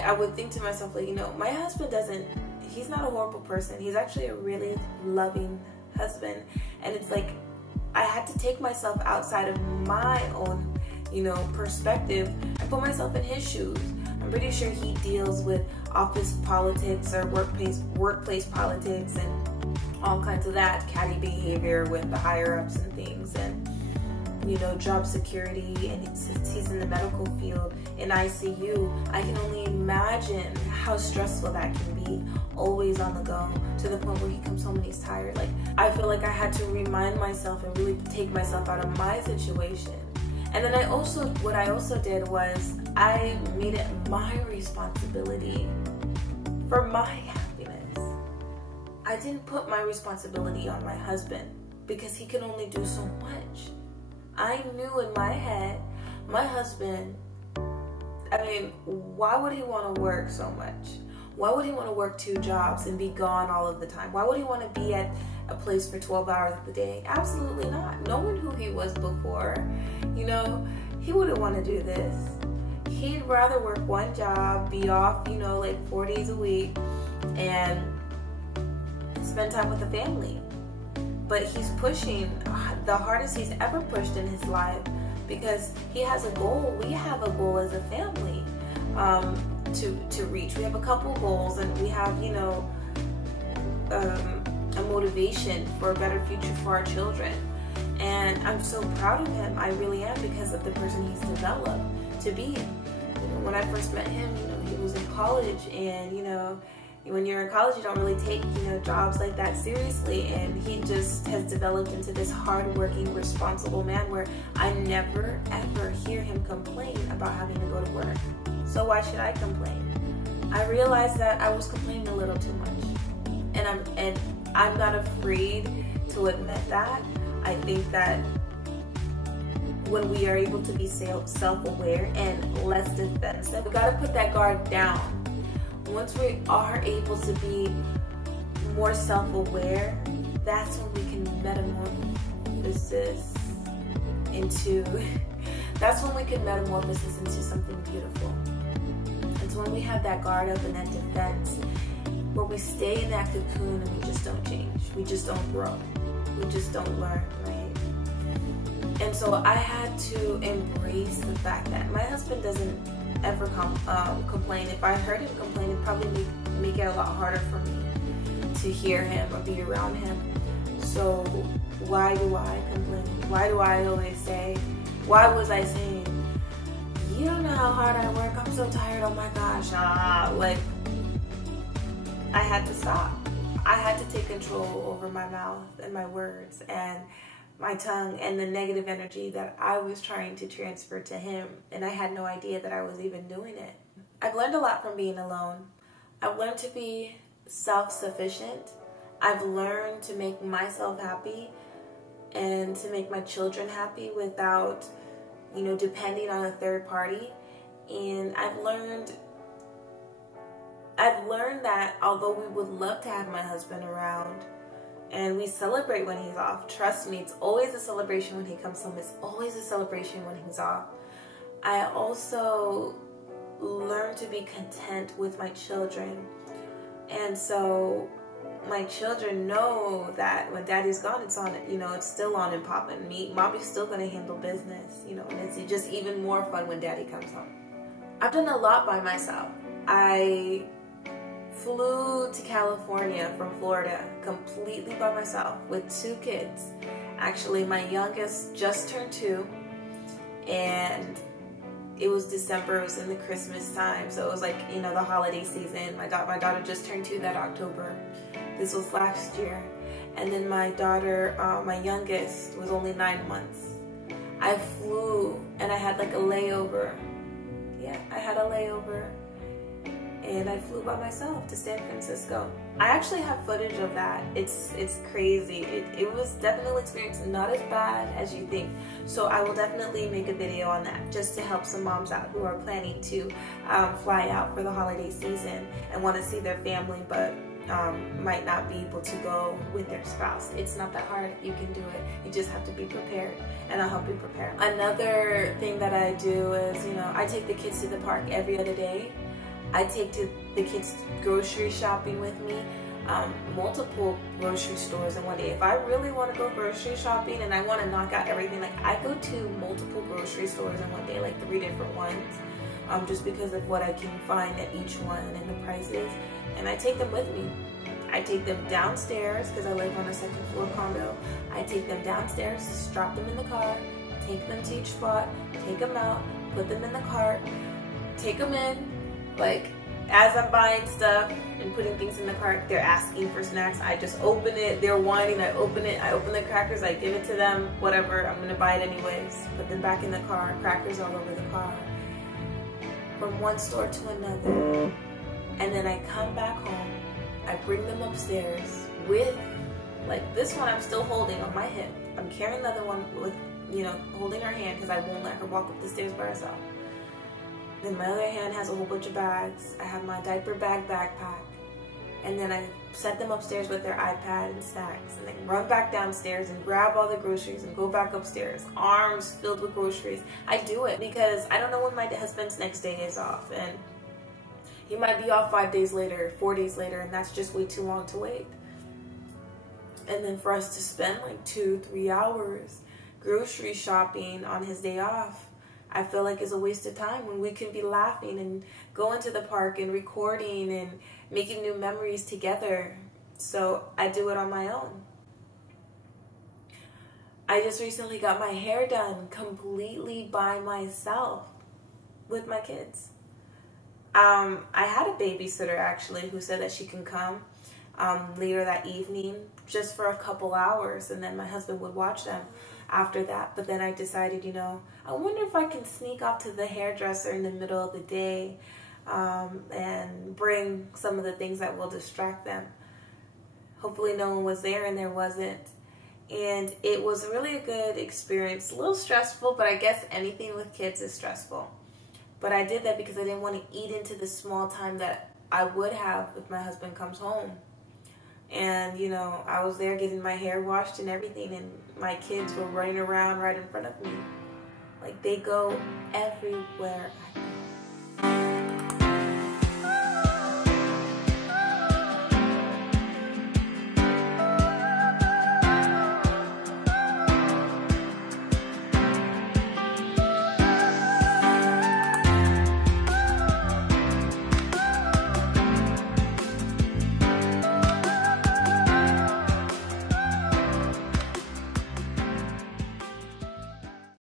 I would think to myself, like, you know, my husband he's not a horrible person. He's actually a really loving husband. And it's like, I had to take myself outside of my own, you know, perspective and put myself in his shoes. I'm pretty sure he deals with office politics or workplace politics and all kinds of that catty behavior with the higher ups and things, and, you know, job security, and he's in the medical field in ICU. I can only imagine how stressful that can be, always on the go, to the point where he comes home and he's tired. Like, I feel like I had to remind myself and really take myself out of my situation. And then what I also did was I made it my responsibility for my happiness. I didn't put my responsibility on my husband because he can only do so much. I knew in my head, my husband, I mean, why would he want to work so much? Why would he want to work 2 jobs and be gone all of the time? Why would he want to be at a place for 12 hours a day? Absolutely not. Knowing who he was before, you know, he wouldn't want to do this. He'd rather work 1 job, be off, you know, like 4 days a week, and spend time with the family. But he's pushing the hardest he's ever pushed in his life because he has a goal. We have a goal as a family to reach. We have a couple goals, and we have, you know, a motivation for a better future for our children. And I'm so proud of him. I really am, because of the person he's developed to be. You know, when I first met him, you know, he was in college, and, you know, when you're in college, you don't really take, you know, jobs like that seriously. And he just has developed into this hardworking, responsible man where I never, ever hear him complain about having to go to work. So why should I complain? I realized that I was complaining a little too much. And I'm not afraid to admit that. I think that when we are able to be self-aware and less defensive, we gotta put that guard down. Once we are able to be more self-aware, that's when we can metamorphosis into something beautiful. It's when we have that guard up and that defense, where we stay in that cocoon and we just don't change. We just don't grow. We just don't learn, right? And so I had to embrace the fact that my husband doesn't ever complain. If I heard him complain, it'd probably make it a lot harder for me to hear him or be around him. So why do I complain? Why do I always say, why was I saying, you don't know how hard I work, I'm so tired, oh my gosh, like, I had to stop. I had to take control over my mouth and my words and my tongue and the negative energy that I was trying to transfer to him, and I had no idea that I was even doing it. I've learned a lot from being alone. I've learned to be self-sufficient. I've learned to make myself happy and to make my children happy without, you know, depending on a third party. And I've learned that although we would love to have my husband around, and we celebrate when he's off. Trust me, it's always a celebration when he comes home. It's always a celebration when he's off. I also learned to be content with my children. And so my children know that when daddy's gone, it's on, you know, it's still on and popping. Mommy's still gonna handle business, you know, and it's just even more fun when daddy comes home. I've done a lot by myself. I flew to California from Florida completely by myself with 2 kids. Actually, my youngest just turned 2, and it was December, it was in the Christmas time, so it was like, you know, the holiday season. My daughter just turned 2 that October. This was last year. And then my daughter, my youngest, was only 9 months. I flew, and I had like a layover. Yeah, I had a layover. And I flew by myself to San Francisco. I actually have footage of that. It's crazy. It was definitely an experience, not as bad as you think. So I will definitely make a video on that, just to help some moms out who are planning to fly out for the holiday season and want to see their family, but might not be able to go with their spouse. It's not that hard. You can do it. You just have to be prepared, and I'll help you prepare. Another thing that I do is, you know, I take the kids to the park every other day. I take the kids grocery shopping with me, multiple grocery stores in one day. If I really want to go grocery shopping and I want to knock out everything, like I go to multiple grocery stores in one day, like 3 different ones, just because of what I can find at each one and the prices, and I take them with me. I take them downstairs because I live on a 2nd floor condo. I take them downstairs, drop them in the car, take them to each spot, take them out, put them in the cart, take them in. Like, as I'm buying stuff and putting things in the cart, they're asking for snacks. I just open it, they're whining, I open it, I open the crackers, I give it to them, whatever, I'm gonna buy it anyways. Put them back in the car, crackers all over the car. From one store to another. And then I come back home, I bring them upstairs with, like this one I'm still holding on my hip. I'm carrying the other one with, you know, holding her hand because I won't let her walk up the stairs by herself. Then my other hand has a whole bunch of bags. I have my diaper bag backpack. And then I set them upstairs with their iPad and snacks. And then run back downstairs and grab all the groceries and go back upstairs. Arms filled with groceries. I do it because I don't know when my husband's next day is off. And he might be off 5 days later, 4 days later, and that's just way too long to wait. And then for us to spend like 2-3 hours grocery shopping on his day off, I feel like it's a waste of time when we could be laughing and going to the park and recording and making new memories together. So I do it on my own. I just recently got my hair done completely by myself with my kids. I had a babysitter actually who said that she can come later that evening just for a couple hours, and then my husband would watch them after that. But then I decided, you know, I wonder if I can sneak off to the hairdresser in the middle of the day and bring some of the things that will distract them. Hopefully no one was there, and there wasn't. And it was really a good experience. A little stressful, but I guess anything with kids is stressful. But I did that because I didn't want to eat into the small time that I would have if my husband comes home. And, you know, I was there getting my hair washed and everything, and my kids were running around right in front of me. Like, they go everywhere I go.